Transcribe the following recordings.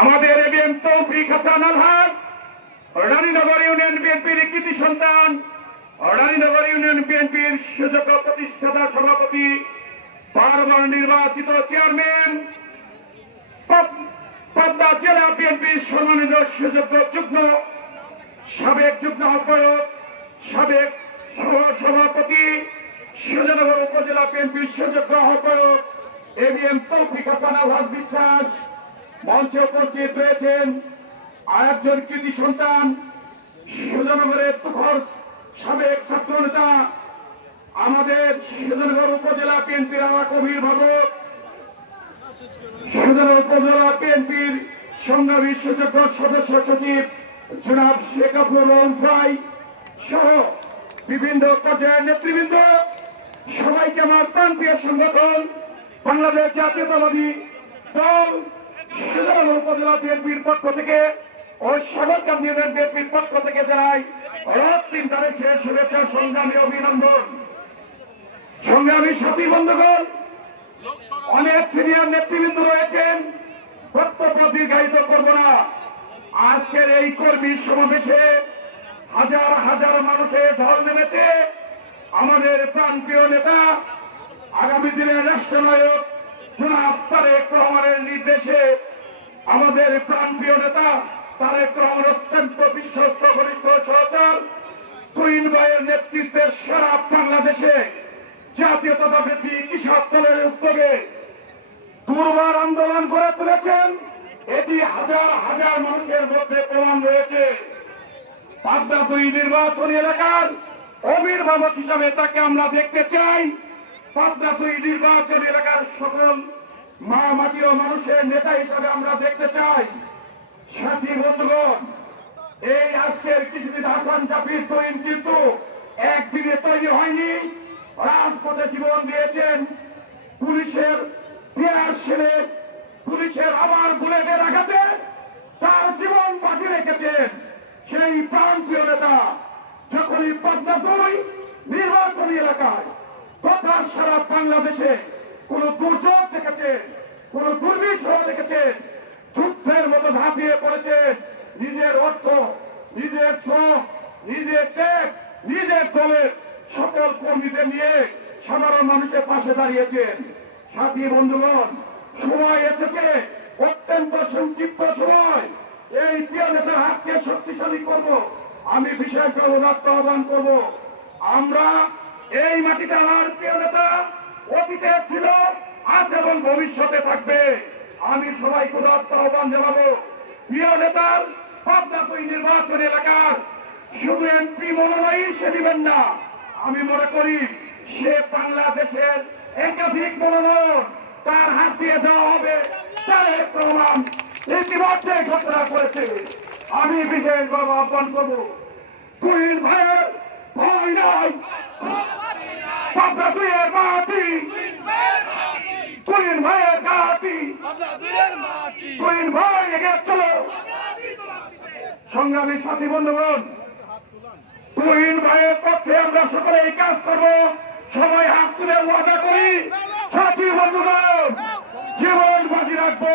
আমাদের এবিএম তৌফিক হাসান আলহাজ রানীনগর ইউনিয়ন বিএনপির কৃতি সন্তান, রানীনগর ইউনিয়ন বিএনপির সুযোগ্য প্রতিষ্ঠাতা সভাপতি, বারবার নির্বাচিত চেয়ারম্যান, পাবনা জেলা বিএনপির সম্মানিত সুযোগ্য যুগ্ম সাবেক যুগ্ম আহ্বায়ক, সাবেক সভাপতি, সুজানগর উপজেলা বিএনপির সুযোগ্য আহ্বায়ক এবিএম তৌফিক হাসান আলহাজ বিশ্বাস মঞ্চে উপস্থিত রয়েছেন। আর একজন কৃতি সন্তান, সুজানগরের তুখর সাবেক ছাত্র নেতা, আমাদের সুজানগর উপজেলা বিএনপির আমার অভিভাবক, সুজানগর উপজেলা বিএনপির সংগ্রামী সুযোগ্য সদস্য সচিব জনাব শেখ আব্দুর রহমান ভাই সহ বিভিন্ন পর্যায়ের নেতৃবৃন্দ, সবাইকে আমার প্রান্তীয় সংগঠন বাংলাদেশ জাতীয়তাবাদী দল সুজানগর উপজেলা বিএনপির পক্ষ থেকে ও সাগরকান্দি ইউনিয়ন বিএনপির পক্ষ থেকে জানাই অগ্রিম তারিখের শুভেচ্ছা, সংগ্রামী অভিনন্দন। সংগ্রামী সাথী বন্ধুগণ, অনেক সিনিয়র নেতৃবৃন্দ রয়েছেন, বক্তব্য দীর্ঘায়িত করব না। আজকের এই কর্মী সমাবেশে হাজার হাজার মানুষের ঢল নেমেছে। আমাদের প্রাণপ্রিয় নেতা, আগামী দিনের রাষ্ট্রনায়ক জনাব তারেক রহমানের নির্দেশে আমাদের প্রাণপ্রিয় নেতা তারেক রহমান অত্যন্ত বিশ্বস্ত ঘনিষ্ঠ সহচর তুহিন ভাইয়ের নেতৃত্বে সারা বাংলাদেশে জাতীয়তাবাদী কৃষক দলের উদ্যোগে দুর্বার আন্দোলন গড়ে তুলেছেন। এটি হাজার হাজার মানুষের মধ্যে প্রমাণ রয়েছে। পাবনা ২ নির্বাচনী এলাকার অভিভাবক হিসাবে তাকে আমরা দেখতে চাই। পাবনা ২ নির্বাচনী এলাকার সকল মা মাটি ও মানুষের নেতা হিসাবে আমরা দেখতে চাই। সাথী বন্ধুগণ, এই আজকের কিছুদিন হাসান জাফির তৈরি কিন্তু একদিনে তৈরি হয়নি। রাজপথে জীবন দিয়েছেন, পুলিশের পেয়ার সেরে পুলিশের আবার বুলেটের আঘাতে তার জীবন বাজি রেখেছেন। সেই প্রান্তীয় নেতা যখনই পাবনা ২ নির্বাচনী এলাকায় তথা সারা বাংলাদেশে কোন দুর্যোগ দেখেছে, কোন দুর্বিষহ দেখেছে, যুদ্ধের মতো ঝাঁপিয়ে পড়েছে, নিজের অর্থ, নিজের শ্রম, নিজের ত্যাগ, নিজের দলের সকল কর্মীদের নিয়ে সাধারণ মানুষের পাশে দাঁড়িয়েছেন। সাথী বন্ধুগণ, সময় এসেছে, অত্যন্ত সংক্ষিপ্ত সময় এই প্রিয় নেতার হাতকে শক্তিশালী করব। আমি বিশেষ অনুরোধ আহ্বান করব, আমরা এই মাটিতে আমার প্রিয় নেতা অতীতে ছিল, আজ এবং ভবিষ্যতে থাকবে। আমি সবাইকে আহ্বান জানাবো, প্রিয় নেতার পাবনা ২ নির্বাচনী এলাকার শুধু এমপি মনোনয়ন সে দিবেন না, আমি মনে করি সে বাংলাদেশের একাধিক মনোনয়ন তার হাত দিয়ে দেওয়া হবে। তারেক রহমান ইতিমধ্যে ঘোষণা করেছে। আমি বিশেষভাবে আহ্বান করব, তুহিন ভাইয়ের ভয় নাই, পাবনা ২ এর মাটি, তুহিন ভাইয়ের ঘাটি, তুহিন ভাই এগিয়ে চলো। সংগ্রামী সাথী বন্ধুগণ, তুহিন ভাইয়ের পক্ষে আমরা সকলে এই কাজ করবো। সবাই হাত তুলে ওয়াদা করি, সাথী বন্ধুগণ, জীবন বাজি রাখবো।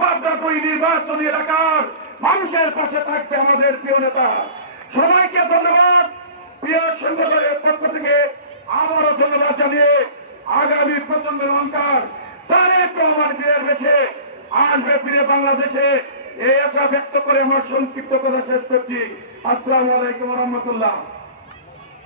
পাবনা ২ নির্বাচনী এলাকার মানুষের পাশে থাকবে আমাদের প্রিয় নেতা। সবাইকে ধন্যবাদ। প্রিয় সংগঠনের পক্ষ থেকে আবারও ধন্যবাদ জানিয়ে আগামী প্রজন্মের অহংকার তারেক রহমান ফিরে গেছে, আসবে ফিরে বাংলাদেশে, এই আশা ব্যক্ত করে আমার সংক্ষিপ্ত কথা শেষ করছি। আসসালামু আলাইকুম ওয়া রাহমাতুল্লাহ।